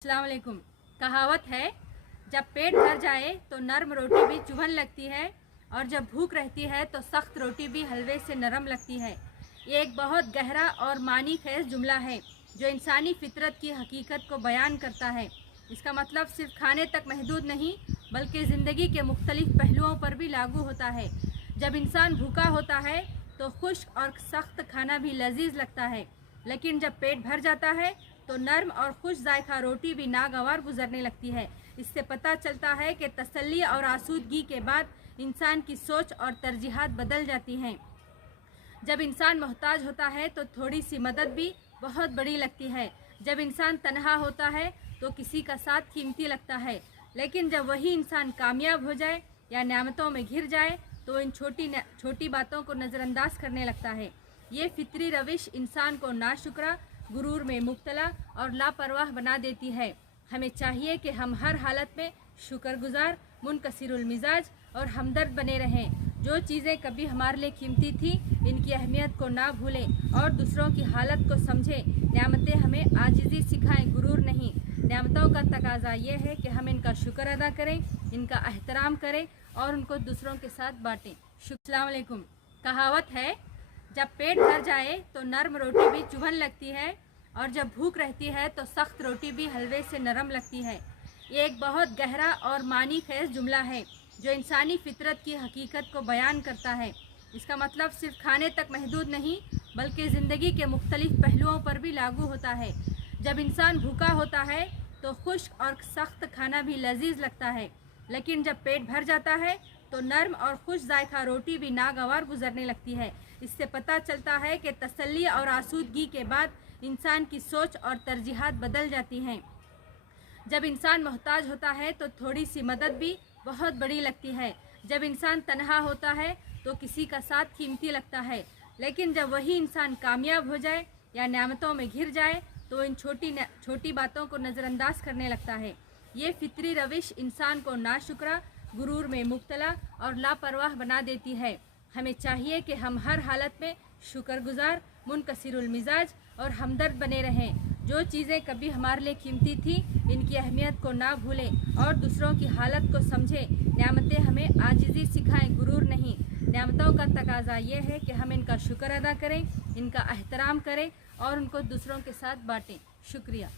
अस्सलाम वालेकुम। कहावत है, जब पेट भर जाए तो नरम रोटी भी चुभन लगती है और जब भूख रहती है तो सख्त रोटी भी हलवे से नरम लगती है। ये एक बहुत गहरा और मानी खेज जुमला है जो इंसानी फितरत की हकीकत को बयान करता है। इसका मतलब सिर्फ खाने तक महदूद नहीं बल्कि ज़िंदगी के मुख्तलिफ पहलुओं पर भी लागू होता है। जब इंसान भूखा होता है तो खुश्क और सख्त खाना भी लजीज लगता है, लेकिन जब पेट भर जाता है तो नर्म और खुश जायका रोटी भी नागवार गुजरने लगती है। इससे पता चलता है कि तसल्ली और आसूदगी के बाद इंसान की सोच और तरजीहात बदल जाती हैं। जब इंसान मोहताज होता है तो थोड़ी सी मदद भी बहुत बड़ी लगती है। जब इंसान तन्हा होता है तो किसी का साथ कीमती लगता है, लेकिन जब वही इंसान कामयाब हो जाए या नेमतों में घिर जाए तो इन छोटी बातों को नज़रअंदाज करने लगता है। ये फितरी रविश इंसान को नाशुक्रा, गुरूर में मुब्तला और लापरवाह बना देती है। हमें चाहिए कि हम हर हालत में शुक्रगुजार, मुनकसिरुल मिजाज और हमदर्द बने रहें। जो चीज़ें कभी हमारे लिए कीमती थी, इनकी अहमियत को ना भूलें और दूसरों की हालत को समझें। नेमतें हमें आजिज़ी सिखाएं, गुरूर नहीं। नेमतों का तकाजा ये है कि हम इनका शुक्र अदा करें, इनका एहतराम करें और उनको दूसरों के साथ बाँटें। अस्सलाम वालेकुम। कहावत है, जब पेट भर जाए तो नरम रोटी भी चुभन लगती है और जब भूख रहती है तो सख्त रोटी भी हलवे से नरम लगती है। ये एक बहुत गहरा और मानी खेज जुमला है जो इंसानी फितरत की हकीकत को बयान करता है। इसका मतलब सिर्फ खाने तक महदूद नहीं बल्कि ज़िंदगी के मुख्तलिफ पहलुओं पर भी लागू होता है। जब इंसान भूखा होता है तो खुश्क और सख्त खाना भी लजीज लगता है, लेकिन जब पेट भर जाता है तो नर्म और खुश जायका रोटी भी नागवार गुजरने लगती है। इससे पता चलता है कि तसल्ली और आसूदगी के बाद इंसान की सोच और तरजीहात बदल जाती हैं। जब इंसान मोहताज होता है तो थोड़ी सी मदद भी बहुत बड़ी लगती है। जब इंसान तन्हा होता है तो किसी का साथ कीमती लगता है, लेकिन जब वही इंसान कामयाब हो जाए या नेमतों में घिर जाए तो इन छोटी बातों को नज़रअंदाज करने लगता है। ये फितरी रविश इंसान को नाशुक्रा, गुरूर में मुब्तला और लापरवाह बना देती है। हमें चाहिए कि हम हर हालत में शुक्रगुजार, मुनकसिरुल मिजाज और हमदर्द बने रहें। जो चीज़ें कभी हमारे लिए कीमती थी, इनकी अहमियत को ना भूलें और दूसरों की हालत को समझें। नेमतें हमें आजिज़ी सिखाएं, गुरूर नहीं। नेमतों का तकाजा ये है कि हम इनका शुक्र अदा करें, इनका एहतराम करें और उनको दूसरों के साथ बाँटें। शुक्रिया।